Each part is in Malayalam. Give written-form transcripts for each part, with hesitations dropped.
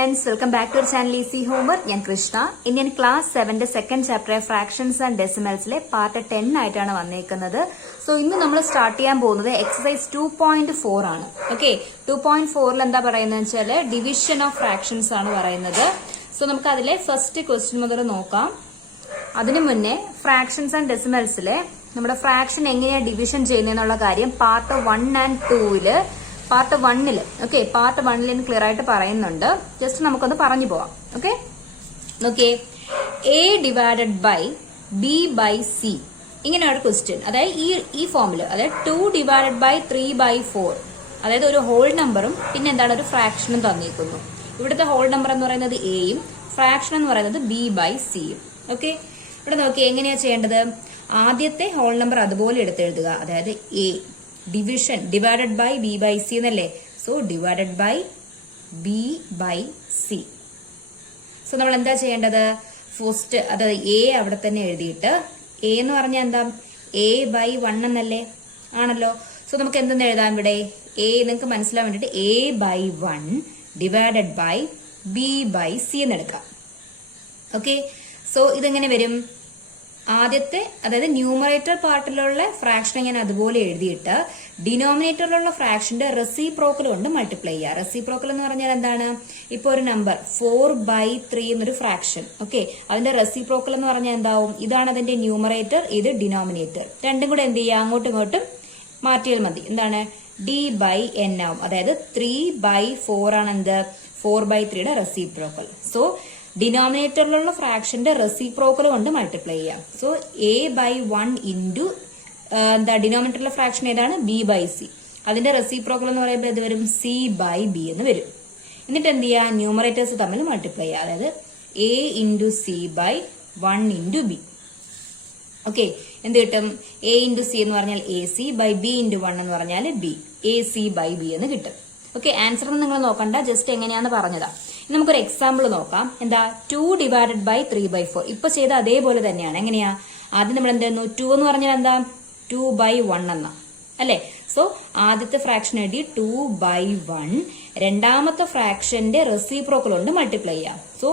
Friends, welcome back to our channel easy homework. ഞാൻ കൃഷ്ണ. ഇനി ഞാൻ ക്ലാസ് 7ന്റെ സെക്കൻഡ് ചാപ്റ്റർ ഫ്രാക്ഷൻസ് ആൻഡ് ഡെസിമൽസിലെ പാർട്ട് 10 ആയിട്ടാണ് വന്നേക്കുന്നത്. സോ ഇന്ന് നമ്മൾ സ്റ്റാർട്ട് ചെയ്യാൻ പോകുന്നത് എക്സസൈസ് 2.4 ആണ്. ഓക്കെ, 2.4ൽ എന്താ പറയുന്നത് വെച്ചാൽ ഡിവിഷൻ ഓഫ് ഫ്രാക്ഷൻസ് ആണ് പറയുന്നത്. സോ നമുക്ക് അതിലെ ഫസ്റ്റ് ക്വസ്റ്റ്യൻ മുതൽ നോക്കാം. അതിനു മുന്നേ ഫ്രാക്ഷൻസ് ആൻഡ് ഡെസിമൽസിലെ നമ്മുടെ ഫ്രാക്ഷൻ എങ്ങനെയാണ് ഡിവിഷൻ ചെയ്യുന്നതെന്നുള്ള കാര്യം പാർട്ട് 1 and 2ല് പാർട്ട് 1ല് പാർട്ട് 1ൽ ക്ലിയർ ആയിട്ട് പറയുന്നുണ്ട്. ജസ്റ്റ് നമുക്കൊന്ന് പറഞ്ഞു പോവാം. ഓക്കെ, നോക്കിയേ, A divided by B by C, ഇങ്ങനെയാണ് ക്വസ്റ്റ്യൻ. അതായത് ഈ ഫോമില്, അതായത് 2 ഡിവൈഡഡ് ബൈ 3/4, അതായത് ഒരു ഹോൾ നമ്പറും പിന്നെ എന്താണ് ഒരു ഫ്രാക്ഷനും തന്നിരിക്കുന്നു. ഇവിടുത്തെ ഹോൾ നമ്പർ എന്ന് പറയുന്നത് എയും ഫ്രാക്ഷൻ എന്ന് പറയുന്നത് ബി ബൈ സിയും. ഓക്കെ, ഇവിടെ നോക്കിയേ എങ്ങനെയാ ചെയ്യേണ്ടത്. ആദ്യത്തെ ഹോൾ നമ്പർ അതുപോലെ എടുത്തെഴുതുക. അതായത് A division divided by B by C എന്നല്ലേ. So divided by B by C. So നമ്മൾ എന്താ ചെയ്യേണ്ടത്, ഫസ്റ്റ് അതായത് എ അവിടെ തന്നെ എഴുതിയിട്ട്, എ എന്ന് പറഞ്ഞാൽ എന്താ, എ ബൈ 1 എന്നല്ലേ, ആണല്ലോ. സോ നമുക്ക് എന്തെന്ന് എഴുതാം ഇവിടെ, എ നിങ്ങൾക്ക് മനസ്സിലാൻ വേണ്ടിട്ട് A by 1 divided by B by C എന്ന് എടുക്കാം. ഓക്കെ, സോ ഇതെങ്ങനെ വരും, ആദ്യത്തെ അതായത് ന്യൂമറേറ്റർ പാർട്ടിലുള്ള ഫ്രാക്ഷൻ ഇങ്ങനെ അതുപോലെ എഴുതിയിട്ട് ഡിനോമിനേറ്ററിലുള്ള ഫ്രാക്ഷന്റെ റെസിപ്രോക്കൽ കൊണ്ട് മൾട്ടിപ്ലൈ ചെയ്യുക. റെസിപ്രോക്കൽ എന്ന് പറഞ്ഞാൽ എന്താണ്, ഇപ്പൊ ഒരു നമ്പർ 4/3 എന്നൊരു ഫ്രാക്ഷൻ. ഓക്കെ, അതിന്റെ റെസിപ്രോക്കൽ എന്ന് പറഞ്ഞാൽ എന്താവും, ഇതാണ് അതിന്റെ ന്യൂമറേറ്റർ, ഇത് ഡിനോമിനേറ്റർ. രണ്ടും കൂടെ എന്ത് ചെയ്യുക, അങ്ങോട്ടും ഇങ്ങോട്ടും മാറ്റിയാൽ മതി. എന്താണ്, ഡി ബൈ എൻ ആവും. അതായത് 3/4 ആണ് എന്ത്, 4/3യുടെ റെസിപ്രോക്കൽ. സോ ഡിനോമിനേറ്ററിലുള്ള ഫ്രാക്ഷന്റെ റെസിപ്രോക്കൽ കൊണ്ട് മൾട്ടിപ്ലൈ ചെയ്യാം. സോ എ ബൈ 1 ഇൻറ്റു എന്താ ഡിനോമിനേറ്ററിലുള്ള ഫ്രാക്ഷൻ ഏതാണ്, ബി ബൈ സി. അതിന്റെ റെസിപ്രോക്കൽ എന്ന് പറയുമ്പോൾ ഇത് വരും സി ബൈ ബി എന്ന് വരും. എന്നിട്ട് എന്ത് ചെയ്യുക, ന്യൂമറേറ്റേഴ്സ് തമ്മിൽ മൾട്ടിപ്ലൈ ചെയ്യുക. അതായത് A into C by 1 into B. Okay, എന്ത് കിട്ടും, എ ഇൻറ്റു സി എന്ന് പറഞ്ഞാൽ A C by B into 1 എന്ന് പറഞ്ഞാൽ B, A C by B എന്ന് കിട്ടും. ഓക്കെ, ആൻസർ ഒന്നും നിങ്ങൾ നോക്കണ്ട, ജസ്റ്റ് എങ്ങനെയാന്ന് പറഞ്ഞതാ. നമുക്കൊരു എക്സാമ്പിൾ നോക്കാം. എന്താ, 2 ഡിവൈഡഡ് ബൈ 3/4. ഇപ്പൊ ചെയ്ത അതേപോലെ തന്നെയാണ്. എങ്ങനെയാ, ആദ്യം നമ്മൾ എന്തായിരുന്നു, 2 എന്ന് പറഞ്ഞാൽ എന്താ 2/1 എന്നാ അല്ലെ. സോ ആദ്യത്തെ ഫ്രാക്ഷൻ എഴുതി 2/1, രണ്ടാമത്തെ ഫ്രാക്ഷന്റെ റെസിപ്രോക്കൽ കൊണ്ട് മൾട്ടിപ്ലൈ ചെയ്യാം. സോ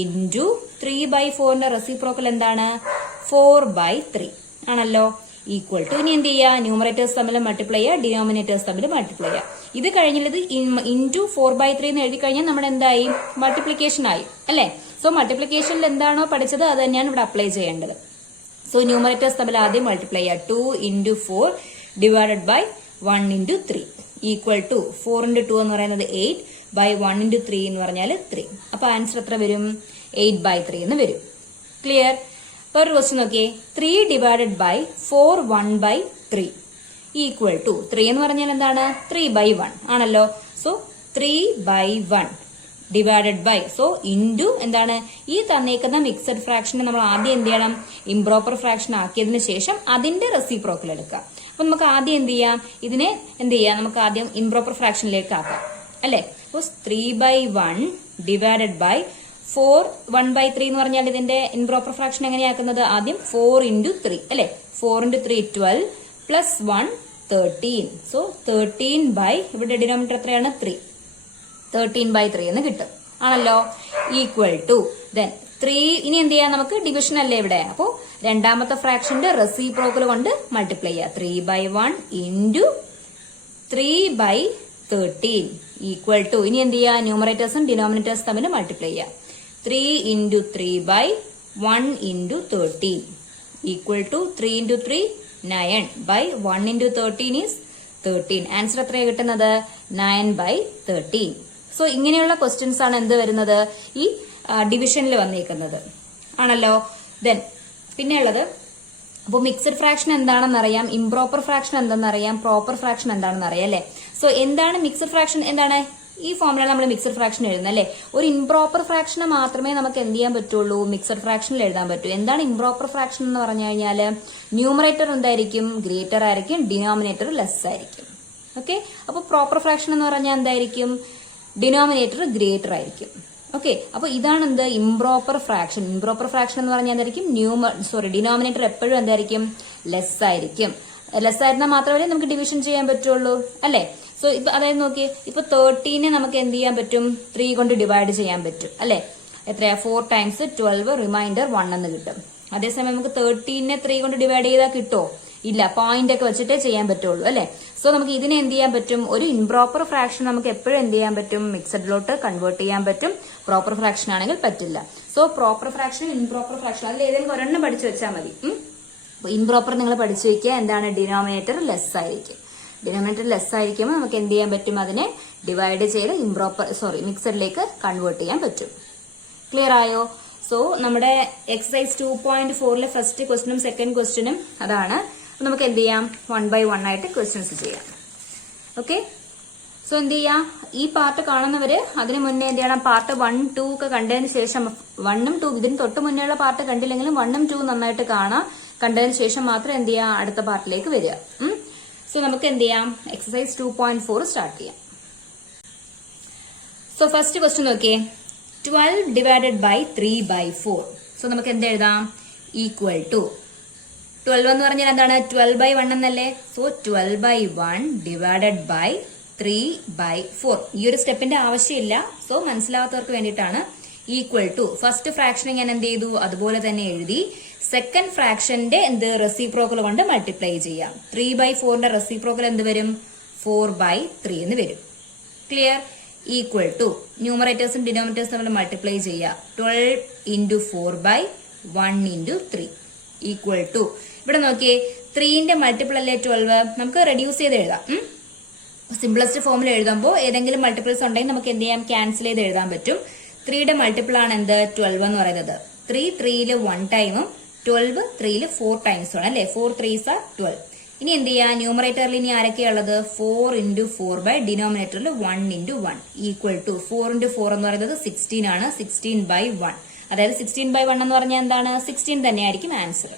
ഇൻറ്റു 3/4ന്റെ റെസിപ്രോക്കൽ എന്താണ്, 4/3 ആണല്ലോ. ഈക്വൽ ടു, ഇനി എന്ത് ചെയ്യുക, ന്യൂമറേറ്റേഴ്സ് തമ്മിൽ മൾട്ടിപ്ലൈ ചെയ്യുക, ഡിനോമിനേറ്റേഴ്സ് തമ്മിൽ മൾട്ടിപ്ലൈ ചെയ്യുക. ഇത് കഴിഞ്ഞത് ഇൻറ്റു 4/3 എന്ന് എഴുതി കഴിഞ്ഞാൽ നമ്മുടെ എന്തായി, മൾട്ടിപ്ലിക്കേഷൻ ആയി അല്ലെ. സോ മൾട്ടിപ്ലിക്കേഷനിൽ എന്താണോ പഠിച്ചത് അത് തന്നെയാണ് ഇവിടെ അപ്ലൈ ചെയ്യേണ്ടത്. സോ ന്യൂമറേറ്റേഴ്സ് തമ്മിൽ ആദ്യം മൾട്ടിപ്ലൈ ചെയ്യുക. 2 into 4 divided by 1 into 3 equal to 4 into 2 എന്ന് പറയുന്നത് 8 ബൈ 1 ഇൻറ്റു 3 എന്ന് പറഞ്ഞാൽ 3. അപ്പൊ ആൻസർ എത്ര വരും, 8/3 എന്ന് വരും. ക്ലിയർ. ഒരു ക്വസ്റ്റ്യൻ നോക്കിയേ, 3 ഡിവൈഡഡ് ബൈ 4 1/3 ഈക്വൽ ടു 3 എന്ന് പറഞ്ഞാൽ എന്താണ്, 3/1 ആണല്ലോ. So 3/1 divided by, so into എന്താണ്, ഈ തന്നേക്കുന്ന മിക്സഡ് ഫ്രാക്ഷനെ നമ്മൾ ആദ്യം എന്ത് ചെയ്യണം, ഇംപ്രോപ്പർ ഫ്രാക്ഷൻ ആക്കിയതിനു ശേഷം അതിന്റെ റെസിപ്രോക്കൽ എടുക്കാം. അപ്പൊ നമുക്ക് ആദ്യം എന്ത് ചെയ്യാം, ഇതിനെ എന്ത് ചെയ്യാം, നമുക്ക് ആദ്യം ഇംപ്രോപ്പർ ഫ്രാക്ഷനിലേക്ക് ആക്കാം അല്ലെ. അപ്പൊ 3/1 ഡിവൈഡഡ് ബൈ 4 1/3 എന്ന് പറഞ്ഞാൽ ഇതിന്റെ ഇംപ്രോപ്പർ ഫ്രാക്ഷൻ എങ്ങനെയാക്കുന്നത്, ആദ്യം 4 ഇൻറ്റു 3 അല്ലെ. 4 ഇൻറ്റു 3 12 പ്ലസ് 1 13. സോ 13 ബൈ, ഇവിടെ ഡിനോമിനേറ്റർ എത്രയാണ് 3, 13/3 എന്ന് കിട്ടും ആണല്ലോ. Equal two then 3. ഇനി എന്ത് ചെയ്യാം, നമുക്ക് ഡിവിഷൻ അല്ലേ ഇവിടെ. അപ്പോ രണ്ടാമത്തെ ഫ്രാക്ഷന്റെ റെസിപ്രോക്കൽ കൊണ്ട് മൾട്ടിപ്ലൈ ചെയ്യുക. 3/1 ഇൻറ്റു 3/13 ഈക്വൽ ടു, ഇനി എന്ത് ചെയ്യുക, ന്യൂമറേറ്റേഴ്സും ഡിനോമിനേറ്റേഴ്സും തമ്മിൽ മൾട്ടിപ്ലൈ ചെയ്യുക. 3 into 3/1 into 13 equal to 3 into 3 9 by 1 into 13 is 13. Answer എത്രയാണ് കിട്ടുന്നത്, 9/13. സോ ഇങ്ങനെയുള്ള ക്വസ്റ്റ്യൻസ് ആണ് എന്ത് വരുന്നത്, ഈ ഡിവിഷനിൽ വന്നേക്കുന്നത് ആണല്ലോ. ദെൻ പിന്നെയുള്ളത്, അപ്പോൾ മിക്സഡ് ഫ്രാക്ഷൻ എന്താണെന്ന് അറിയാം, ഇംപ്രോപ്പർ ഫ്രാക്ഷൻ എന്താണെന്നറിയാം, പ്രോപ്പർ ഫ്രാക്ഷൻ എന്താണെന്ന് അറിയാം അല്ലെ. സോ എന്താണ് മിക്സഡ് ഫ്രാക്ഷൻ, എന്താണ് ഈ ഫോമിലാണ് നമ്മൾ മിക്സഡ് ഫ്രാക്ഷൻ എഴുതുന്നത് അല്ലെ. ഒരു ഇംപ്രോപ്പർ ഫ്രാക്ഷനെ മാത്രമേ നമുക്ക് എന്ത് ചെയ്യാൻ പറ്റുള്ളൂ, മിക്സഡ് ഫ്രാക്ഷനിൽ എഴുതാൻ പറ്റൂ. എന്താണ് ഇംപ്രോപ്പർ ഫ്രാക്ഷൻ എന്ന് പറഞ്ഞു കഴിഞ്ഞാൽ, ന്യൂമറേറ്റർ എന്തായിരിക്കും, ഗ്രേറ്റർ ആയിരിക്കും, ഡിനോമിനേറ്റർ ലെസ് ആയിരിക്കും. ഓക്കെ, അപ്പൊ പ്രോപ്പർ ഫ്രാക്ഷൻ എന്ന് പറഞ്ഞാൽ എന്തായിരിക്കും, ഡിനോമിനേറ്റർ ഗ്രേറ്റർ ആയിരിക്കും. ഓക്കെ, അപ്പൊ ഇതാണ് എന്ത്, ഇംപ്രോപ്പർ ഫ്രാക്ഷൻ. ഇംപ്രോപ്പർ ഫ്രാക്ഷൻ എന്ന് പറഞ്ഞാൽ എന്തായിരിക്കും, ഡിനോമിനേറ്റർ എപ്പോഴും എന്തായിരിക്കും, ലെസ് ആയിരിക്കും. ലെസ് ആയിരുന്നാൽ മാത്രമേ നമുക്ക് ഡിവിഷൻ ചെയ്യാൻ പറ്റുള്ളൂ അല്ലെ. സോ സോ ഇപ്പൊ അതായത് നോക്കിയേ, ഇപ്പൊ 13 നമുക്ക് എന്ത് ചെയ്യാൻ പറ്റും, 3 കൊണ്ട് ഡിവൈഡ് ചെയ്യാൻ പറ്റും അല്ലെ. എത്രയാ, 4 times 12 റിമൈൻഡർ 1 എന്ന് കിട്ടും. അതേസമയം നമുക്ക് 13 3 കൊണ്ട് ഡിവൈഡ് ചെയ്താൽ കിട്ടോ, ഇല്ല, പോയിന്റ് ഒക്കെ വെച്ചിട്ടേ ചെയ്യാൻ പറ്റുള്ളൂ അല്ലെ. സോ നമുക്ക് ഇതിനെ എന്ത് ചെയ്യാൻ പറ്റും, ഒരു ഇംപ്രോപ്പർ ഫ്രാക്ഷൻ നമുക്ക് എപ്പോഴും എന്ത് ചെയ്യാൻ പറ്റും, മിക്സഡിലോട്ട് കൺവേർട്ട് ചെയ്യാൻ പറ്റും. പ്രോപ്പർ ഫ്രാക്ഷൻ ആണെങ്കിൽ പറ്റില്ല. So proper fraction, improper fraction, അതിൽ ഏതെങ്കിലും ഒരെണ്ണം പഠിച്ചു വെച്ചാൽ മതി. ഇംപ്രോപ്പർ നിങ്ങൾ പഠിച്ചു വെക്കുക, എന്താണ്, ഡിനോമിനേറ്റർ ലെസ് ആയിരിക്കും. ഡിനോമിനേറ്റർ ലെസ് ആയിരിക്കുമ്പോൾ നമുക്ക് എന്ത് ചെയ്യാൻ പറ്റും, അതിനെ ഡിവൈഡ് ചെയ്ത് മിക്സഡിലേക്ക് കൺവേർട്ട് ചെയ്യാൻ പറ്റും. ക്ലിയർ ആയോ? സോ നമ്മുടെ എക്സസൈസ് 2.4 ഫസ്റ്റ് ക്വസ്റ്റ്യനും സെക്കൻഡ് ക്വസ്റ്റ്യനും അതാണ്. നമുക്ക് എന്ത് ചെയ്യാം, 1 by 1 ആയിട്ട് ക്വസ്റ്റ്യൻസ് ചെയ്യാം. ഓക്കെ, സോ എന്ത് ചെയ്യാം, ഈ പാർട്ട് കാണുന്നവര് അതിന് മുന്നേ എന്ത് ചെയ്യണം, പാർട്ട് 1, 2 ഒക്കെ കണ്ടതിന് ശേഷം, 1ഉം 2 ഇതിന് തൊട്ട് മുന്നേയുള്ള പാർട്ട് കണ്ടില്ലെങ്കിലും 1ഉം 2 നന്നായിട്ട് കാണാം. കണ്ടതിന് ശേഷം മാത്രം എന്ത് ചെയ്യാം, അടുത്ത പാർട്ടിലേക്ക് വരിക. സോ നമുക്ക് എന്ത് ചെയ്യാം, എക്സസൈസ് 2.4 സ്റ്റാർട്ട് ചെയ്യാം. സോ ഫസ്റ്റ് ക്വസ്റ്റ്യൻ നോക്കിയേ, 12 divided by 3 by 4. സോ നമുക്ക് എന്ത് എഴുതാം, ഈക്വൽ ടു 12 എന്ന് പറഞ്ഞാൽ എന്താണ്, 12 by 1 എന്നല്ലേ. So 12 by 1 divided by 3 by 4. ഈ ഒരു സ്റ്റെപ്പിന്റെ ആവശ്യമില്ല, സോ മനസ്സിലാത്തവർക്ക് വേണ്ടിയിട്ടാണ്. ഈക്വൽ ടു ഫസ്റ്റ് ഫ്രാക്ഷൻ ഞാൻ എന്ത് ചെയ്തു, അതുപോലെ തന്നെ എഴുതി. സെക്കൻഡ് ഫ്രാക്ഷന്റെ എന്ത്, റെസിപ്രോക്കൽ കൊണ്ട് മൾട്ടിപ്ലൈ ചെയ്യാം. 3 by 4ന്റെ റെസിപ്രോക്കൽ എന്ത് വരും, 4 by 3 എന്ന് വരും. ക്ലിയർ? ഈക്വൽ ടു ന്യൂമറേറ്റേഴ്സും ഡിനോമിനേറ്റേഴ്സും തമ്മിൽ മൾട്ടിപ്ലൈ ചെയ്യുക. 12 into 4 by 1 into 3 equal to, ഇവിടെ നോക്കിയേ, 3ന്റെ മൾട്ടിപ്പിൾ അല്ലേ 12, നമുക്ക് റെഡ്യൂസ് ചെയ്ത് എഴുതാം. സിംപ്ലസ്റ്റ് ഫോമിൽ എഴുതുമ്പോൾ ഏതെങ്കിലും മൾട്ടിപ്പിൾസ് ഉണ്ടെങ്കിൽ നമുക്ക് എന്ത് ചെയ്യാം, ക്യാൻസൽ ചെയ്ത് എഴുതാൻ പറ്റും. 3യുടെ മൾട്ടിപ്പിൾ ആണ് എന്ത്, 12 എന്ന് പറയുന്നത്. 3 3ൽ 1 ടൈമും 12 3ൽ 4 ടൈംസും ആണ് അല്ലെ. 4 3s are 12. ഇനി എന്ത് ചെയ്യാം, ന്യൂമറേറ്ററിൽ ഇനി ആരൊക്കെയുള്ളത്, 4 into 4 by ഡിനോമിനേറ്ററിൽ 1 into 1 ഈക്വൽ ടു 4 into 4 എന്ന് പറയുന്നത് 16 ആണ്. 16 by 1, അതായത് 16 by 1 എന്ന് പറഞ്ഞാൽ എന്താണ്, 16 തന്നെയായിരിക്കും ആൻസർ.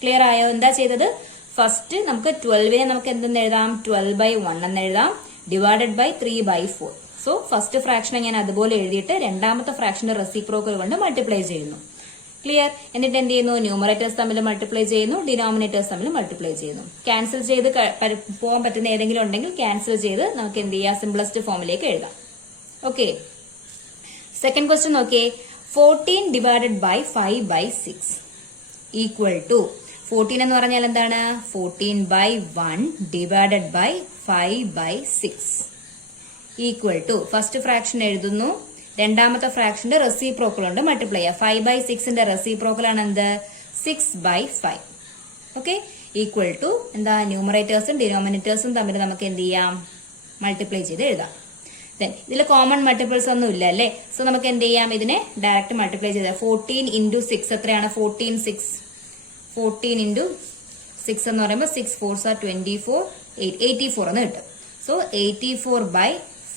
ക്ലിയർ ആയോ? എന്താ ചെയ്തത്, ഫസ്റ്റ് നമുക്ക് 12നെ നമുക്ക് എന്തെന്ന് എഴുതാം, 12 by 1 എന്ന് എഴുതാം, divided by 3 by 4. So first ഫ്രാക്ഷനെ ഞാൻ അതുപോലെ എഴുതിയിട്ട് രണ്ടാമത്തെ ഫ്രാക്ഷന്റെ റെസിപ്രോക്കൽ കൊണ്ട് മൾട്ടിപ്ലൈ ചെയ്യുന്നു. ക്ലിയർ? എന്നിട്ട് എന്ത് ചെയ്യുന്നു, ന്യൂമറേറ്റേഴ്സ് തമ്മിൽ മൾട്ടിപ്ലൈ ചെയ്യുന്നു, ഡിനോമിനേറ്റേഴ്സ് തമ്മിൽ മൾട്ടിപ്ലൈ ചെയ്യുന്നു. ക്യാൻസൽ ചെയ്ത് പോകാൻ പറ്റുന്ന ഏതെങ്കിലും ഉണ്ടെങ്കിൽ ക്യാൻസൽ ചെയ്ത് നമുക്ക് എന്ത് ചെയ്യാം, സിംപ്ലസ്റ്റ് ഫോമിലേക്ക് എഴുതാം. ഓക്കെ, സെക്കൻഡ് ക്വസ്റ്റ്യൻ നോക്കിയേ, 14 divided by 5 by 6 equal to 14 എന്ന് പറഞ്ഞാൽ എന്താണ്, 14 by 1 divided by 5 by 6 equal to first fraction എഴുതുന്നു, രണ്ടാമത്തെ ഫ്രാക്ഷന്റെ റെസിപ്രോക്കൽ ഉണ്ട് മൾട്ടിപ്ലൈ ചെയ്യുക. 5 by 6ന്റെ റെസിപ്രോക്കൽ ആണ് എന്ത്, 6 by 5. ഓക്കെ, ഈക്വൽ ടു എന്താ, ന്യൂമറേറ്റേഴ്സും ഡിനോമിനേറ്റേഴ്സും തമ്മിൽ നമുക്ക് എന്ത് ചെയ്യാം, മൾട്ടിപ്ലൈ ചെയ്ത് എഴുതാം. ഇതിൽ കോമൺ മൾട്ടിപ്പിൾസ് ഒന്നും ഇല്ല അല്ലേ. സോ നമുക്ക് എന്ത് ചെയ്യാം, ഇതിനെ ഡയറക്റ്റ് മൾട്ടിപ്ലൈ ചെയ്താൽ 14 into 6 എത്രയാണ്, 14 into 6 എന്ന് പറയുമ്പോൾ 6 4s are 24, 84 എന്ന് കിട്ടും. സോ 84 by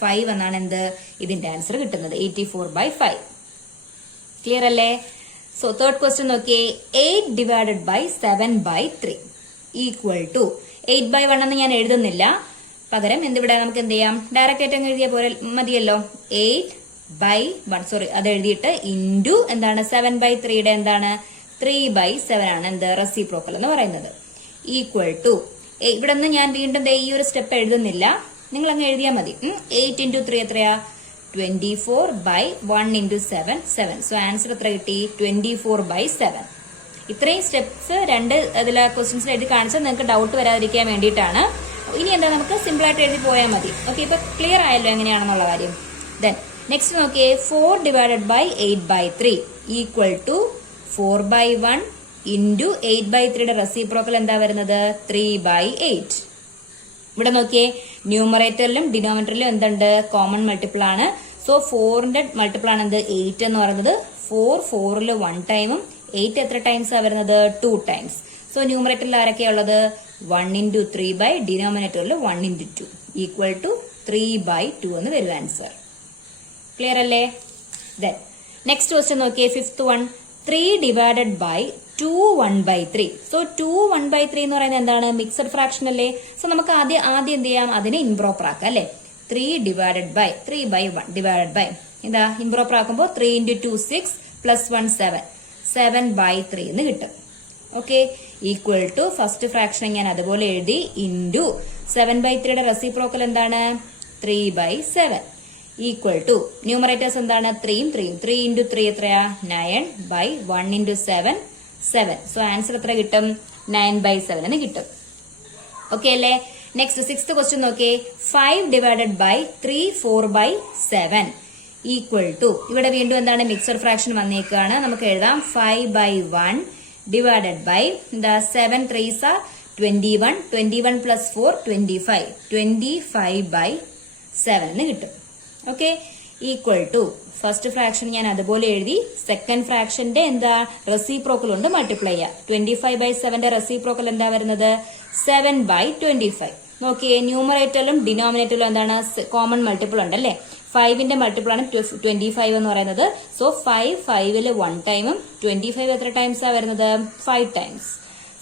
5 എന്നാണ് എന്ത്, ഇതിന്റെ ആൻസർ കിട്ടുന്നത്, 84 by 5. ക്ലിയർ അല്ലേ? സോ തേർഡ് ക്വസ്റ്റ്യൻ നോക്കിയേ, 8 divided by 7 by 3 equal to 8 by 1 എന്ന് ഞാൻ എഴുതുന്നില്ല, പകരം എന്തിവിടെ നമുക്ക് എന്ത് ചെയ്യാം, ഡയറക്റ്റ് ആയിട്ട് എഴുതിയ പോലെ മതിയല്ലോ. 8 by 1 അത് എഴുതിയിട്ട് ഇൻറ്റു എന്താണ്, 7 by 3യുടെ എന്താണ്, 3 by 7 ആണ് എന്ത്, റെസിപ്രോക്കൽ എന്ന് പറയുന്നത്. ഈക്വൽ ടു ഇവിടെ നിന്ന് ഞാൻ വീണ്ടും ഈ ഒരു സ്റ്റെപ്പ് എഴുതുന്നില്ല, നിങ്ങൾ അങ്ങ് എഴുതിയാൽ മതി. 8 into 3 എത്രയാ, 24 by 1 into 7 7. സോ ആൻസർ എത്ര കിട്ടി, 24 by 7. ഇത്രയും സ്റ്റെപ്സ് രണ്ട് ഇതിലെ ക്വസ്റ്റ്യൻസിൽ എഴുതി കാണിച്ചാൽ നിങ്ങൾക്ക് ഡൗട്ട് വരാതിരിക്കാൻ വേണ്ടിയിട്ടാണ്. ഇനി എന്താ, നമുക്ക് സിമ്പിൾ ആയിട്ട് എഴുതി പോയാൽ മതി. ഓക്കെ, ഇപ്പൊ ക്ലിയർ ആയല്ലോ എങ്ങനെയാണെന്നുള്ള കാര്യം. ദെൻ നെക്സ്റ്റ് നോക്കിയേ, 4 divided by 8 by 3 equal to 4 by 1 into 8 by 3യുടെ റെസിപ്രോക്കൽ എന്താ വരുന്നത്, 3 by 8. ഇവിടെ നോക്കിയേ, ന്യൂമറേറ്ററിലും ഡിനോമിനേറ്ററിലും എന്തുണ്ട്, കോമൺ മൾട്ടിപ്പിൾ ആണ്. സോ 4ന്റെ മൾട്ടിപ്പിൾ ആണ് എന്ത്, 8 എന്ന് പറയുന്നത്. 4ൽ 1 ടൈമും 8 എത്ര ടൈംസ് ആ വരുന്നത്, 2 ടൈംസ്. സോ ന്യൂമറേറ്ററിൽ ആരൊക്കെയാ ഉള്ളത്, 1 into 3 by ഡിനോമിനേറ്ററിൽ 1 into 2 ഈക്വൽ ടു 3 by 2 എന്ന് വരും ആൻസർ. ക്ലിയർ അല്ലേ? ദെൻ നെക്സ്റ്റ് ക്വസ്റ്റ്യൻ നോക്കിയേ, fifth one, 3 divided by 2 1 by 3. So 2 1 by 3 എന്ന് പറയുന്നത് എന്താണ്, മിക്സഡ് ഫ്രാക്ഷൻ അല്ലേ. സോ നമുക്ക് ആദ്യം എന്ത് ചെയ്യാം, അതിനെ ഇംപ്രോപ്പർ ആക്കാം അല്ലെ. 3 divided by 3 by 1 divided by എന്താ, ഇംപ്രോപ്പർ ആക്കുമ്പോൾ 3 into 2 6 plus 1 7 by 3 എന്ന് കിട്ടും. Okay, equal to first fraction ഞാൻ അതുപോലെ എഴുതി ഇൻറ്റു 7/3യുടെ റെസിപ്രോക്കൽ എന്താണ് 3/7 ഈക്വൽ ടു ന്യൂമറേറ്റേഴ്സ് എന്താണ് 3 × 3 എത്രയാ 9/1 × 7 7. സോ ആൻസർ എത്ര കിട്ടും 9/7 എന്ന് കിട്ടും. ഓക്കെ അല്ലേ? നെക്സ്റ്റ് 6th ക്വസ്റ്റ്യൻ നോക്കിയേ. 5 ഡിവൈഡഡ് ബൈ 3 4/7 ഈക്വൽ ടു ഇവിടെ വീണ്ടും എന്താണ് മിക്സഡ് ഫ്രാക്ഷൻ വന്നേക്കാണ്. നമുക്ക് എഴുതാം 5/1 divided by 7 3s are 21 21 plus 4 25 25/7 എന്ന് കിട്ടും. Okay, equal to first fraction ഞാൻ അതുപോലെ എഴുതി. സെക്കൻഡ് ഫ്രാക്ഷന്റെ എന്താ റെസിപ്രോക്കൽ കൊണ്ട് മൾട്ടിപ്ലൈ ചെയ്യാം. 25/7ന്റെ റെസിപ്രോക്കൽ എന്താ വരുന്നത് 7/25. നോക്കിയേ, ന്യൂമറേറ്ററിലും ഡിനോമിനേറ്ററിലും എന്താണ് കോമൺ മൾട്ടിപ്പിൾ ഉണ്ടല്ലേ. 5ന്റെ മൾട്ടിപ്പിൾ ആണ് 25 എന്ന് പറയുന്നത്. സോ 5 1 ടൈമും 25 എത്ര ടൈംസ് ആ വരുന്നത് 5 ടൈംസ്.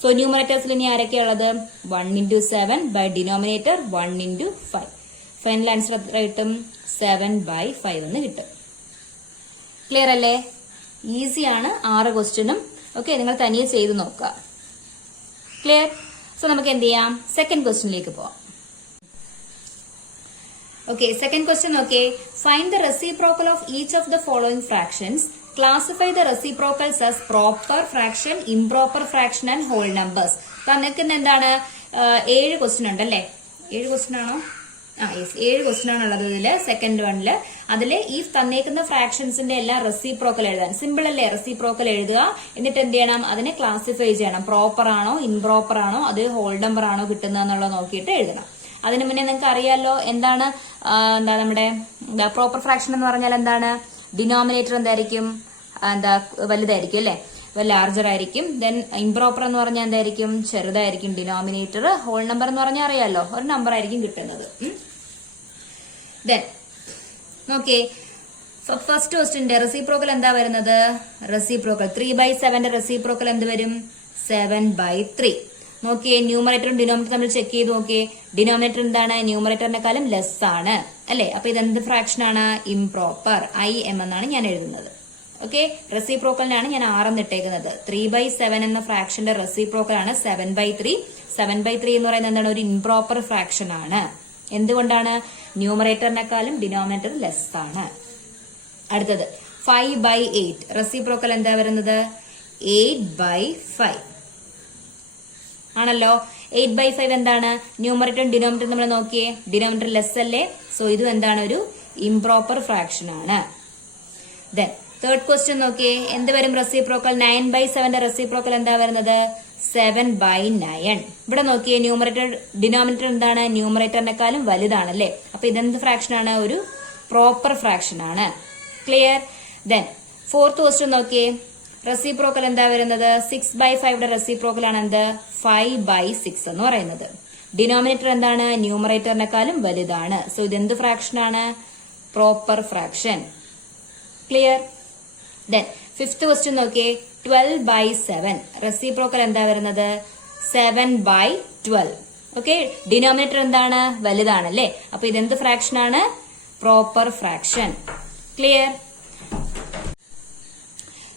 സോ ന്യൂമറേറ്റേഴ്സിൽ ഇനി ആരൊക്കെയുള്ളത് 1 × 7 ബൈ ഡിനോമിനേറ്റർ 1 × 5. ഫൈനൽ ആൻസർ എത്ര കിട്ടും 7/5 എന്ന് കിട്ടും. ക്ലിയർ അല്ലേ? ഈസിയാണ് 6 ക്വസ്റ്റ്യനും. ഓക്കെ, നിങ്ങൾ തനിയെ ചെയ്ത് നോക്കുക. ക്ലിയർ? സോ നമുക്ക് എന്ത് ചെയ്യാം, സെക്കൻഡ് ക്വസ്റ്റ്യനിലേക്ക് പോവാം. ഓക്കെ, സെക്കൻഡ് ക്വസ്റ്റ്യൻ നോക്കേ. Find the reciprocal of each of the following fractions. Classify the reciprocals as proper fraction, improper fraction and whole numbers. തന്നിരിക്കുന്ന എന്താണ് 7 ക്വസ്റ്റ്യൻ ഉണ്ടല്ലേ. 7 ക്വസ്റ്റ്യൻ ആണോ? യെസ്, 7 ക്വസ്റ്റ്യൻ ആണുള്ളത് ഇതില്. സെക്കൻഡ് വണ്ണില് അതില് ഈ തന്നേക്കുന്ന ഫ്രാക്ഷൻസിന്റെ എല്ലാം റെസിപ്രോക്കൽ എഴുതാൻ. സിമ്പിൾ അല്ലേ? റെസിപ്രോക്കൽ എഴുതുക, എന്നിട്ട് എന്ത് ചെയ്യണം, അതിനെ ക്ലാസിഫൈ ചെയ്യണം. പ്രോപ്പർ ആണോ ഇംപ്രോപ്പർ ആണോ അത് ഹോൾ നമ്പർ ആണോ കിട്ടുന്നതെന്നുള്ളത് നോക്കിയിട്ട് എഴുതണം. അതിനു മുന്നേ നിങ്ങൾക്ക് അറിയാലോ എന്താണ് നമ്മുടെ പ്രോപ്പർ ഫ്രാക്ഷൻ എന്ന് പറഞ്ഞാൽ എന്താണ്. ഡിനോമിനേറ്റർ എന്തായിരിക്കും വലുതായിരിക്കും അല്ലെ, ലാർജർ ആയിരിക്കും. ദെൻ ഇംപ്രോപ്പർ എന്ന് പറഞ്ഞാൽ എന്തായിരിക്കും ചെറുതായിരിക്കും ഡിനോമിനേറ്റർ. ഹോൾ നമ്പർ എന്ന് പറഞ്ഞാൽ അറിയാലോ ഒരു നമ്പർ ആയിരിക്കും കിട്ടുന്നത്. ദെൻ നോക്കേ, ഫസ്റ്റ് ക്വസ്റ്റ്യന്റെ റെസിപ്രോക്കൽ എന്താ വരുന്നത് റെസിപ്രോക്കൽ 3/7ന്റെ റെസിപ്രോക്കൽ എന്ത് വരും 7/3. നോക്കിയേ, ന്യൂമറേറ്ററും ഡിനോമിനേറ്റർ തമ്മിൽ ചെക്ക് ചെയ്ത് നോക്കിയേ. ഡിനോമിനേറ്റർ എന്താണ് ന്യൂമറേറ്ററിനെക്കാളും ലെസ് ആണ് അല്ലെ. അപ്പൊ ഇതെന്ത് ഫ്രാക്ഷൻ ആണ് ഇംപ്രോപ്പർ. IM എന്നാണ് ഞാൻ എഴുതുന്നത്. ഓക്കെ, റെസിപ്രോക്കലിനാണ് ഞാൻ 6 എന്ന് ഇട്ടേക്കുന്നത്. 3/7 എന്ന ഫ്രാക്ഷന്റെ റെസിപ്രോക്കൽ ആണ് 7/3. 7/3 എന്ന് പറയുന്നത് എന്താണ് ഒരു ഇംപ്രോപ്പർ ഫ്രാക്ഷൻ ആണ്. എന്തുകൊണ്ടാണ് ന്യൂമറേറ്ററിനെക്കാളും ഡിനോമിനേറ്റർ ലെസ് ആണ്. അടുത്തത് 5/8 റെസിപ്രോക്കൽ എന്താ വരുന്നത് 8/5 ആണല്ലോ. 8/5 എന്താണ് ന്യൂമറേറ്ററും ഡിനോമിനേറ്ററും നമ്മൾ നോക്കിയേ, ഡിനോമിനേറ്റർ ലെസ് അല്ലേ. സോ ഇതും എന്താണ് ഒരു ഇംപ്രോപ്പർ ഫ്രാക്ഷൻ ആണ്. ദെൻ തേർഡ് ക്വസ്റ്റ്യൻ നോക്കിയേ, എന്ത് വരും റെസിപ്രോക്കൽ 9/7ന്റെ റെസിപ്രോക്കൽ എന്താ വരുന്നത് 7/9. ഇവിടെ നോക്കിയേ, ന്യൂമറേറ്റർ ഡിനോമിനേറ്റർ എന്താണ് ന്യൂമറേറ്ററിനെക്കാളും വലുതാണല്ലേ. അപ്പൊ ഇതെന്ത് ഫ്രാക്ഷൻ ആണ് ഒരു പ്രോപ്പർ ഫ്രാക്ഷൻ ആണ്. ക്ലിയർ? ദെൻ ഫോർത്ത് ക്വസ്റ്റ്യൻ നോക്കിയേ, റെസിപ്രോക്കൽ എന്താ വരുന്നത് 6/5യുടെ റെസിപ്രോക്കൽ ആണ് എന്ത് 5/6 എന്ന് പറയുന്നത്. ഡിനോമിനേറ്റർ എന്താണ് ന്യൂമറേറ്ററിനെക്കാളും വലുതാണ്. സോ ഇതെന്ത് ഫ്രാക്ഷൻ ആണ് proper fraction. Clear? Then fifth question നോക്കിയേ, 12/7 റെസിപ്രോക്കൽ എന്താ വരുന്നത് 7/12. ഓക്കെ, ഡിനോമിനേറ്റർ എന്താണ് വലുതാണല്ലേ. അപ്പൊ ഇതെന്ത് ഫ്രാക്ഷൻ ആണ് proper fraction. Clear?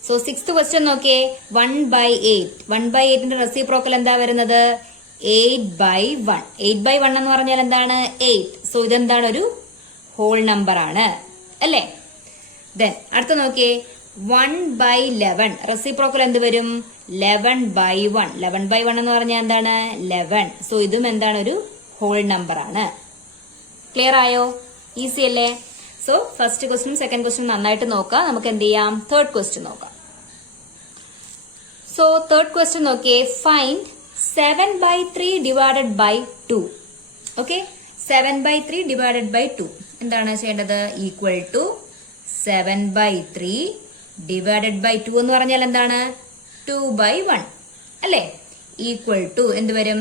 So sixth question നോക്കിയേ, 1/8 1/8ന്റെ റെസിപ്രോക്കൽ എന്താ വരുന്നത് 8/1. 8/1 എന്ന് പറഞ്ഞാൽ എന്താണ് 8. സോ ഇതെന്താണ് ഒരു ഹോൾ നമ്പർ ആണ് അല്ലേ. ദെൻ അടുത്ത നോക്കിയേ, 1/11 റെസിപ്രോക്കൽ എന്ത് വരും 11/1. 11/1 എന്ന് പറഞ്ഞാൽ എന്താണ് 11. സോ ഇതും എന്താണ് ഒരു ഹോൾ നമ്പർ ആണ്. ക്ലിയർ ആയോ? ഈസി അല്ലേ? So first question second question നന്നായിട്ട് നോക്കാം. നമുക്ക് എന്ത് ചെയ്യാം തേർഡ് ക്വസ്റ്റ്യൻ നോക്കാം. സോ തേർഡ് ക്വസ്റ്റ്യൻ നോക്കിയേ, find 7/3 divided by 2. Okay, 7/3 divided by 2 എന്താണ് ചെയ്യേണ്ടത് ഈക്വൽ ടു 7/3 ഡിവൈഡഡ് ബൈ 2 എന്ന് പറഞ്ഞാൽ എന്താണ് 2/1 അല്ലേ. ഈക്വൽ ടു എന്ത് വരും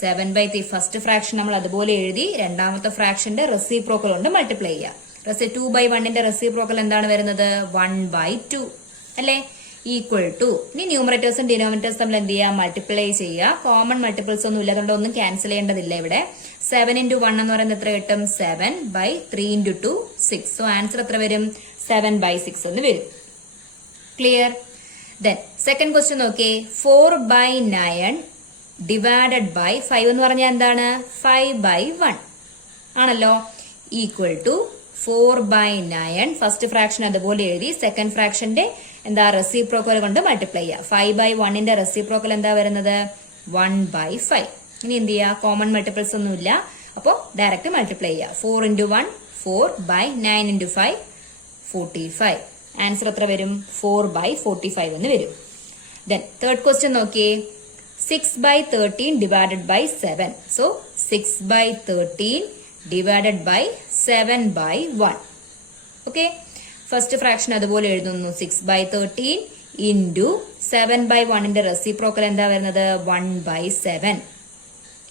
7/3. ഫസ്റ്റ് ഫ്രാക്ഷൻ നമ്മൾ അതുപോലെ എഴുതി, രണ്ടാമത്തെ ഫ്രാക്ഷന്റെ റെസിപ്രോക്കൽ കൊണ്ട് മൾട്ടിപ്ലൈ ചെയ്യാം. 2/1ന്റെ റെസിപ്രോക്കൽ എന്താണ് വരുന്നത് 1/2 അല്ലേ. ഈക്വൽ ടു ഇനി ന്യൂമറേറ്റേഴ്സും ഡിനോമിനേറ്റേഴ്സും തമ്മിൽ എന്ത് ചെയ്യാം മൾട്ടിപ്ലൈ ചെയ്യുക. കോമൺ മൾട്ടിപ്പിൾസ് ഒന്നും ഇല്ലാത്തതുകൊണ്ട് ഒന്നും ക്യാൻസൽ ചെയ്യേണ്ടതില്ല ഇവിടെ. 7 × 1 എന്ന് പറയുന്നത് എത്ര കിട്ടും 7/3 × 2 6. സോ ആൻസർ എത്ര വരും 7/6 എന്ന് വരും. ക്ലിയർ? ദെൻ സെക്കൻഡ് ക്വസ്റ്റ്യൻ നോക്കിയേ 4/9 ഡിവൈഡഡ് ബൈ 5 എന്ന് പറഞ്ഞാൽ എന്താണ് 5/1 ആണല്ലോ ഈക്വൽ ടു 4/9 ഫസ്റ്റ് ഫ്രാക്ഷൻ അതുപോലെ എഴുതി സെക്കൻഡ് ഫ്രാക്ഷന്റെ എന്താ റെസിപ്രോക്കൽ കൊണ്ട് മൾട്ടിപ്ലൈ ചെയ്യുക 5/1ന്റെ റെസിപ്രോക്കൽ എന്താ വരുന്നത് 1/5 ഇനി എന്ത് ചെയ്യുക കോമൺ മൾട്ടിപ്പിൾസ് ഒന്നുമില്ല അപ്പോൾ ഡയറക്റ്റ് മൾട്ടിപ്ലൈ ചെയ്യുക 4 into 1 4/9 into 5 45 ആൻസർ എത്ര വരും 4/45 എന്ന് വരും. ദെൻ തേർഡ് ക്വസ്റ്റ്യൻ നോക്കിയേ 6/13 divided by 7 so 6/13 divided by 7/1 okay first fraction അതുപോലെ എഴുതുന്നു 6/13 ഇൻറ്റു 7/1ന്റെ റെസിപ്രോക്കൽ എന്താ വരുന്നത് 1/7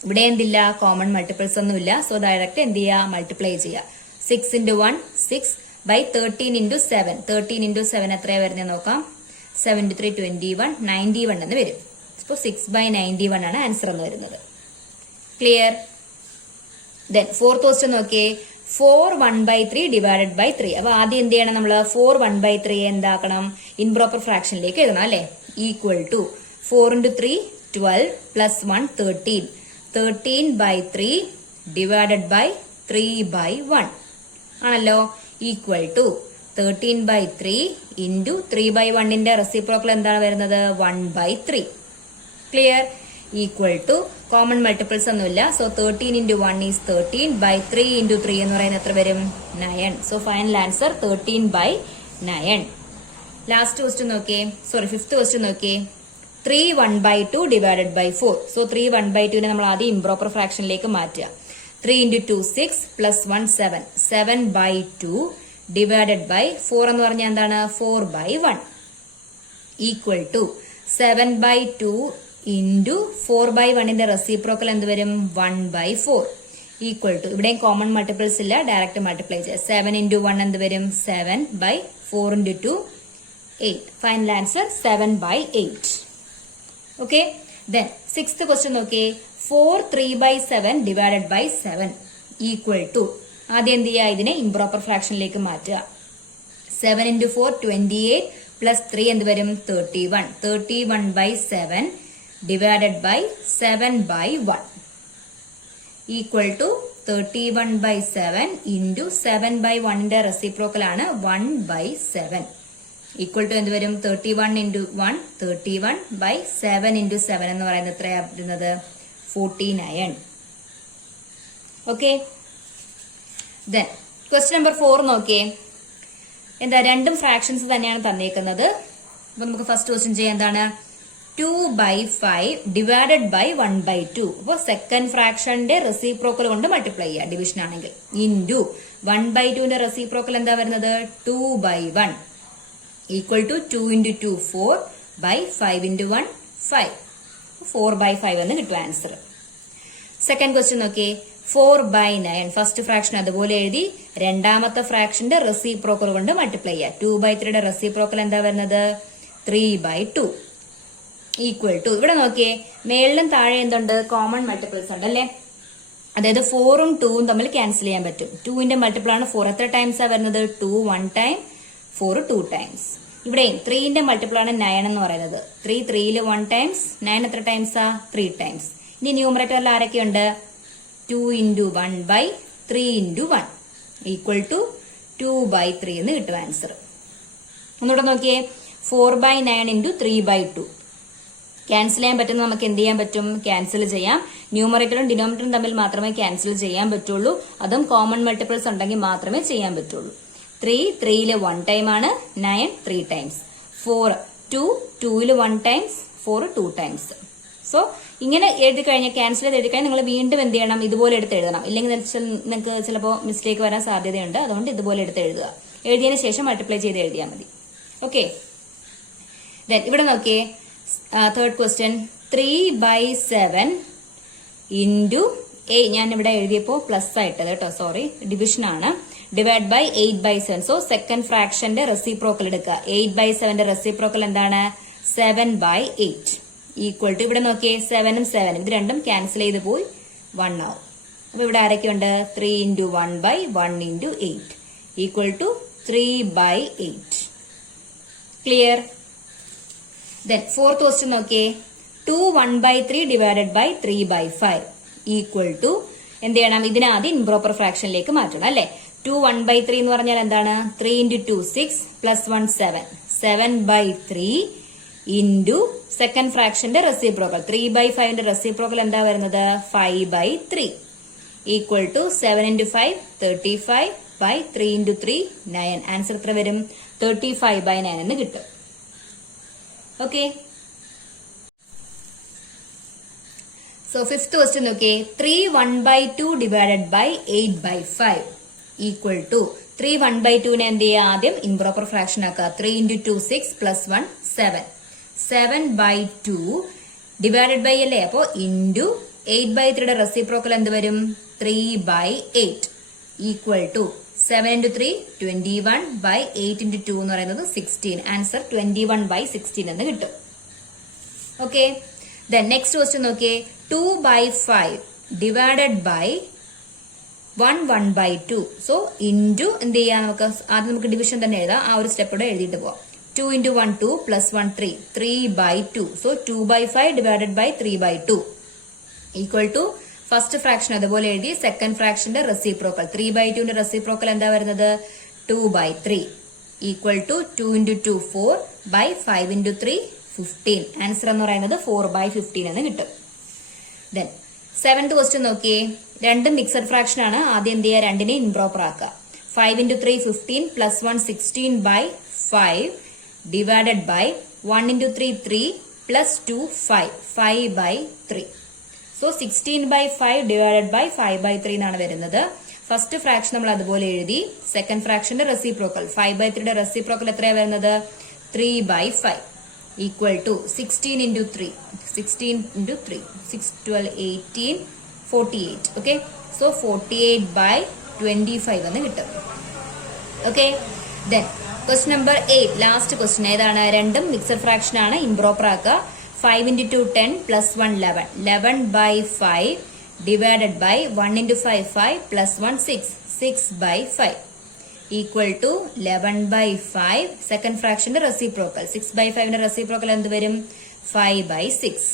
ഇവിടെ എന്തില്ല കോമൺ മൾട്ടിപ്പിൾസ് ഒന്നുമില്ല സോ ഡയറക്റ്റ് എന്ത് ചെയ്യുക മൾട്ടിപ്ലൈ ചെയ്യുക 6 into 1 6/13 into 7 13 into 7 എത്രയാ വരുന്നത് നോക്കാം 73 21 91 എന്ന് വരും അപ്പോൾ 6/91 ആണ് ആൻസർ എന്ന് വരുന്നത് ക്ലിയർ. ദെൻ ഫോർത്ത് ക്വസ്റ്റ്യൻ നോക്കിയേ 4 1/3 ഡിവൈഡഡ് ബൈ 3 അപ്പൊ ആദ്യം എന്ത് ചെയ്യണം നമ്മൾ 4 1/3 എന്താക്കണം ഇംപ്രോപ്പർ ഫ്രാക്ഷനിലേക്ക് എഴുതണം അല്ലെ equal to 4 into 3 12 plus 1 13 13/3 divided by 3/1 ആണല്ലോ ഈക്വൽ ടു 13/3 ഇൻറ്റു 3/1ന്റെ റെസിപ്രോക്കൽ എന്താണ് വരുന്നത് 1/3 clear equal to common multiples ഒന്നുമില്ല സോ 13 into 1 is 13/3 into 3 എന്ന് പറയുന്നത് എത്ര വരും 9 so final answer 13/9. Last question നോക്കിയേ ഫിഫ്ത് ക്വസ്റ്റ്യൻ നോക്കിയേ 3 1/2 ഡിവൈഡഡ് ബൈ 4 സോ 3 1/2 നമ്മൾ ആദ്യം ഇംപ്രോപ്പർ ഫ്രാക്ഷനിലേക്ക് മാറ്റുക 3 into 2 6 plus 1 7 7/2 ഡിവൈഡഡ് ബൈ 4 എന്ന് പറഞ്ഞാൽ എന്താണ് 4/1 ഈക്വൽ ടു 7/2 ഇൻറ്റു 4/1ന്റെ റെസിപ്രോക്കൽ എന്ത് വരും 1/4 ഈക്വൽ ടു ഇവിടെയും കോമൺ മൾട്ടിപ്പിൾസ് ഇല്ല ഡയറക്റ്റ് മൾട്ടിപ്ലൈ ചെയ്യുക 7 into 1 എന്ത് വരും 7/4 into 2 8 final answer 7/8 okay. Then sixth question നോക്കിയേ 4 3/7 ഡിവൈഡഡ് ബൈ 7 ഈക്വൽ ടു ആദ്യം എന്ത് ചെയ്യുക ഇതിനെ ഇംപ്രോപ്പർ ഫ്രാക്ഷനിലേക്ക് മാറ്റുക 7 into 4 28 പ്ലസ് 3 എന്ത് വരും 31 31/7 divided by 7/1 equal to 31/7 into 7/1ന്റെ റെസിപ്രോക്കൽ ആണ് 1/7 ഈക്വൽ ടു എന്ത് വരും 31 into 1 31/7 into 7 എന്ന് പറയുന്നത് എത്രയാ വരുന്നത് 49 ഓക്കെ. ദെൻ ക്വസ്റ്റ്യൻ നമ്പർ 4 നോക്കിയേ എന്താ രണ്ടും ഫ്രാക്ഷൻസ് തന്നെയാണ് തന്നേക്കുന്നത് അപ്പൊ നമുക്ക് ഫസ്റ്റ് ക്വസ്റ്റ്യൻ ചെയ്യാൻ എന്താണ് 2/5 ഡിവൈഡഡ് ബൈ 1/2 അപ്പോൾ സെക്കൻഡ് ഫ്രാക്ഷന്റെ റെസിപ്രോക്കൽ കൊണ്ട് മൾട്ടിപ്ലൈ ചെയ്യുക ഡിവിഷൻ ആണെങ്കിൽ ഇൻറ്റു 1/2ന്റെ റെസിപ്രോക്കൽ എന്താ വരുന്നത് 2/1 ഈക്വൽ ടു 2 into 2 4/5 into 1 5 4/5 എന്ന് കിട്ടും ആൻസർ. സെക്കൻഡ് ക്വസ്റ്റ്യൻ നോക്കിയേ 4/9 ഫസ്റ്റ് ഫ്രാക്ഷൻ അതുപോലെ എഴുതി രണ്ടാമത്തെ ഫ്രാക്ഷന്റെ റെസിപ്രോക്കൽ കൊണ്ട് മൾട്ടിപ്ലൈ ചെയ്യുക 2/3യുടെ റെസിപ്രോക്കൽ എന്താ വരുന്നത് 3/2 ഈക്വൽ ടു ഇവിടെ നോക്കിയേ മേളിലും താഴെ എന്തുണ്ട് കോമൺ മൾട്ടിപ്പിൾസ് ഉണ്ട് അല്ലെ അതായത് 4ഉം 2ഉം തമ്മിൽ ക്യാൻസൽ ചെയ്യാൻ പറ്റും 2ന്റെ മൾട്ടിപ്പിൾ ആണ് 4 എത്ര ടൈംസ് ആ വരുന്നത് 2 1 ടൈം 4 2 ടൈംസ് ഇവിടെയും 3ന്റെ മൾട്ടിപ്പിൾ ആണ് 9 എന്ന് പറയുന്നത് 3 3ൽ 1 ടൈംസ് 9 എത്ര ടൈംസ് ആ 3 ടൈംസ് ഇനി ന്യൂമറേറ്ററിൽ ആരൊക്കെയുണ്ട് 2 into 1/3 into 1 ഈക്വൽ ടു 2/3 എന്ന് കിട്ടും ആൻസർ. ഒന്നുകൂടെ നോക്കിയേ 4/9 into 3/2 ക്യാൻസൽ ചെയ്യാൻ പറ്റുന്ന നമുക്ക് എന്ത് ചെയ്യാൻ പറ്റും ക്യാൻസൽ ചെയ്യാം ന്യൂമറേറ്ററും ഡിനോമിനേറ്ററും തമ്മിൽ മാത്രമേ ക്യാൻസൽ ചെയ്യാൻ പറ്റുള്ളൂ അതും കോമൺ മൾട്ടിപ്പിൾസ് ഉണ്ടെങ്കിൽ മാത്രമേ ചെയ്യാൻ പറ്റുള്ളൂ 3 3ൽ 1 ടൈം ആണ് 9 3 ടൈംസ് 4 2 2ൽ 1 ടൈംസ് 4 2 ടൈംസ് സോ ഇങ്ങനെ എഴുതി കഴിഞ്ഞാൽ ക്യാൻസൽ ചെയ്ത് എഴുതി കഴിഞ്ഞാൽ നിങ്ങൾ വീണ്ടും എന്ത് ചെയ്യണം ഇതുപോലെ എടുത്ത് എഴുതണം ഇല്ലെങ്കിൽ നിങ്ങൾക്ക് ചിലപ്പോൾ മിസ്റ്റേക്ക് വരാൻ സാധ്യതയുണ്ട് അതുകൊണ്ട് ഇതുപോലെ എടുത്ത് എഴുതുക എഴുതിയതിനു ശേഷം മൾട്ടിപ്ലൈ ചെയ്ത് എഴുതിയാൽ മതി ഓക്കെ. ദെൻ ഇവിടെ നോക്കിയേ തേർഡ് ക്വസ്റ്റ്യൻ 3/7 ഇൻറ്റു ഞാൻ ഇവിടെ എഴുതിയപ്പോൾ പ്ലസ് ആയിട്ടത് കേട്ടോ സോറി ഡിവിഷൻ ആണ് ഡിവൈഡ് ബൈ 8/7 സോ സെക്കൻഡ് ഫ്രാക്ഷന്റെ റെസിപ്രോക്കൽ എടുക്കുക 8/7ന്റെ റെസിപ്രോക്കൽ എന്താണ് 7/8 ഈക്വൽ ടു ഇവിടെ നോക്കിയേ 7ഉം 7ഉം ഇത് രണ്ടും ക്യാൻസൽ ചെയ്ത് പോയി 1 ആവും അപ്പൊ ഇവിടെ ആരൊക്കെയുണ്ട് 3 into 1/1 into 8 equal to 3/8 clear. Then fourth question നോക്കിയേ 2 1/3 ഡിവൈഡഡ് ബൈ 3/5 ഈക്വൽ ടു എന്ത് ചെയ്യണം, ഇതിനെ ആദ്യം ഇംപ്രോപ്പർ ഫ്രാക്ഷനിലേക്ക് മാറ്റണം അല്ലെ. 2 1/3 എന്ന് പറഞ്ഞാൽ എന്താണ്, 3 into 2 6 plus 1 7 7/3 into സെക്കൻഡ് ഫ്രാക്ഷന്റെ റെസിപ്രോക്കൽ 3/5ന്റെ റെസിപ്രോക്കൽ എന്താ വരുന്നത് 5/3 equal to 7 into 5 35 by 3 into 3 9. Answer എത്ര വരും, 35/9 എന്ന് കിട്ടും. ഓക്കെ, സോ ഫിഫ്ത് ക്വസ്റ്റ്യൻ നോക്കിയേ 3 1/2 ഡിവൈഡഡ് ബൈ 8/5 ഈക്വൽ ടു 3 1/2നെ എന്ത് ചെയ്യുക, ആദ്യം ഇംപ്രോപ്പർ ഫ്രാക്ഷൻ ആക്കുക. 3 into 2 6 plus 1 7 7/2 ഡിവൈഡഡ് ബൈ അല്ലേ, അപ്പോ ഇൻറ്റു 8/3യുടെ റെസിപ്രോക്കൽ എന്ത് വരും 3/8 equal to 7 into 3 21 by 8 into 2 എന്ന് പറയുന്നത് 16. ആൻസർ 21/16 എന്ന് കിട്ടും. ഓക്കെ, ദെൻ നെക്സ്റ്റ് ക്വസ്റ്റ്യൻ നോക്കിയേ 2/5 ഡിവൈഡഡ് ബൈ 1/2. സോ ഇൻറ്റു എന്ത് ചെയ്യാം, നമുക്ക് ആദ്യം നമുക്ക് ഡിവിഷൻ തന്നെ എഴുതാം. ആ ഒരു സ്റ്റെപ്പോടെ എഴുതിയിട്ട് പോവാം. 2 into 1 2 plus 1 3 3/2. So 2/5 divided by 3/2 equal to first fraction അതുപോലെ എഴുതി. സെക്കൻഡ് ഫ്രാക്ഷന്റെ റെസിപ്രോക്കൽ 3/2ന്റെ റെസിപ്രോക്കൽ എന്താ വരുന്നത് 2/3 equal to 2 into 2 4 by 5 into 3 15. Answer എന്ന് പറയുന്നത് 4/15 എന്ന് കിട്ടും. ദെൻ സെവൻത് ക്വസ്റ്റ്യൻ നോക്കിയേ, രണ്ടും മിക്സഡ് ഫ്രാക്ഷൻ ആണ്. ആദ്യം എന്ത് ചെയ്യുക, രണ്ടിനെ ഇംപ്രോപ്പർ ആക്കുക. 5 into 3 15 plus 1 16/5 divided by 1 into 3 3 plus 2 5 5/3. So 16/5 divided by 5/3 എന്നാണ് വരുന്നത്. ഫസ്റ്റ് ഫ്രാക്ഷൻ നമ്മൾ അതുപോലെ എഴുതി. സെക്കൻഡ് ഫ്രാക്ഷന്റെ റെസിപ്രോക്കൽ 5/3യുടെ റെസിപ്രോക്കൽ എത്രയാണ് വരുന്നത് 3/5 equal to 16 into 3 16 into 3 6 12 18 48. Okay, so 48/25 എന്ന് കിട്ടും. Okay, then question number 8 last question ഏതാണ്, രണ്ടും മിക്സഡ് ഫ്രാക്ഷൻ ആണ്, ഇംപ്രോപ്പർ ആക്കുക. 5 into 2 10 plus 1 11 11/5 divided by 1 into 5 5 plus 1 6 6/5 equal to 11/5. Second ഫ്രാക്ഷന്റെ റെസിപ്രോക്കൽ 6/5ന്റെ റെസിപ്രോക്കൽ എന്ത് വരും 5/6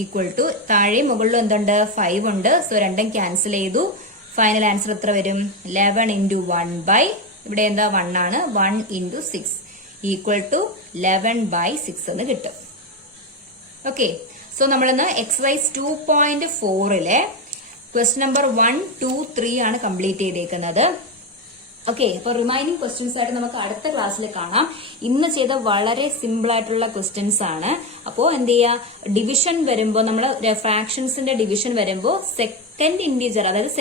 ഈക്വൽ ടു താഴെ മുകളിലും എന്തുണ്ട് 5 ഉണ്ട്. സോ രണ്ടും ക്യാൻസൽ ചെയ്തു. ഫൈനൽ ആൻസർ എത്ര വരും 11 into 1 ഇവിടെ എന്താ 1 ആണ് 1 into 6 ഈക്വൽ ടു 11/6 എന്ന് കിട്ടും. ഓക്കെ, സോ നമ്മളിന്ന് എക്സസൈസ് 2.4ലെ ക്വസ്റ്റ്യൻ നമ്പർ 1 2 3 ആണ് കംപ്ലീറ്റ് ചെയ്തേക്കുന്നത്. ഓക്കെ, അപ്പൊ റിമൈനിങ് ക്വസ്റ്റ്യൻസ് ആയിട്ട് നമുക്ക് അടുത്ത ക്ലാസ്സിൽ കാണാം. ഇന്ന് ചെയ്ത വളരെ സിമ്പിൾ ആയിട്ടുള്ള ക്വസ്റ്റ്യൻസ് ആണ്. അപ്പോൾ എന്ത് ചെയ്യുക, ഡിവിഷൻ വരുമ്പോൾ നമ്മൾ ഫ്രാക്ഷൻസിന്റെ ഡിവിഷൻ വരുമ്പോൾ സെക്കൻഡ് ഇന്റീജർ അതായത്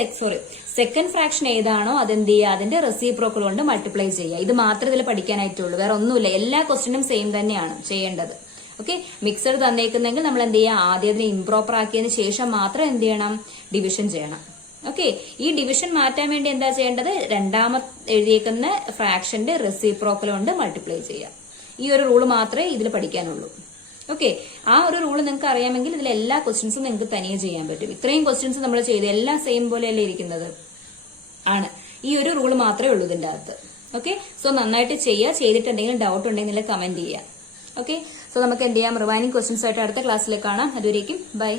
സെക്കൻഡ് ഫ്രാക്ഷൻ ഏതാണോ അതെന്ത് ചെയ്യുക, അതിന്റെ റെസിപ്രോക്കൽ കൊണ്ട് മൾട്ടിപ്ലൈ ചെയ്യുക. ഇത് മാത്രമേ ഇതിൽ പഠിക്കാനായിട്ടുള്ളൂ, വേറെ ഒന്നുമില്ല. എല്ലാ ക്വസ്റ്റ്യനും സെയിം തന്നെയാണ് ചെയ്യേണ്ടത്. ഓക്കെ, മിക്സഡ് തന്നേക്കുന്നെങ്കിൽ നമ്മൾ എന്ത് ചെയ്യുക, ആദ്യം അതിനെ ഇംപ്രോപ്പർ ആക്കിയതിന് ശേഷം മാത്രം എന്ത് ചെയ്യണം, ഡിവിഷൻ ചെയ്യണം. ഓക്കെ, ഈ ഡിവിഷൻ മാറ്റാൻ വേണ്ടി എന്താ ചെയ്യേണ്ടത്, രണ്ടാമത് എഴുതിയേക്കുന്ന ഫ്രാക്ഷന്റെ റെസിപ്രോക്കൽ കൊണ്ട് മൾട്ടിപ്ലൈ ചെയ്യുക. ഈ ഒരു റൂള് മാത്രമേ ഇതിൽ പഠിക്കാനുള്ളൂ. ഓക്കെ, ആ ഒരു റൂള് നിങ്ങൾക്ക് അറിയാമെങ്കിൽ ഇതിൽ എല്ലാ ക്വസ്റ്റ്യൻസും നിങ്ങൾക്ക് തനിയെ ചെയ്യാൻ പറ്റും. ഇത്രയും ക്വസ്റ്റ്യൻസ് നമ്മൾ ചെയ്ത് എല്ലാം സെയിം പോലെയല്ലേ ഇരിക്കുന്നത് ആണ്. ഈ ഒരു റൂള് മാത്രമേ ഉള്ളൂ ഇതിന്റെ അകത്ത്. ഓക്കെ, സോ നന്നായിട്ട് ചെയ്യുക. ചെയ്തിട്ട് എന്തെങ്കിലും ഡൗട്ട് ഉണ്ടെങ്കിൽ കമന്റ് ചെയ്യുക. ഓക്കെ, സോ നമുക്ക് എന്ത് ചെയ്യാം, റിമൈനിങ് ക്വസ്റ്റ്യൻസ് ആയിട്ട് അടുത്ത ക്ലാസ്സിൽ കാണാം. അതുവരേക്കും ബൈ.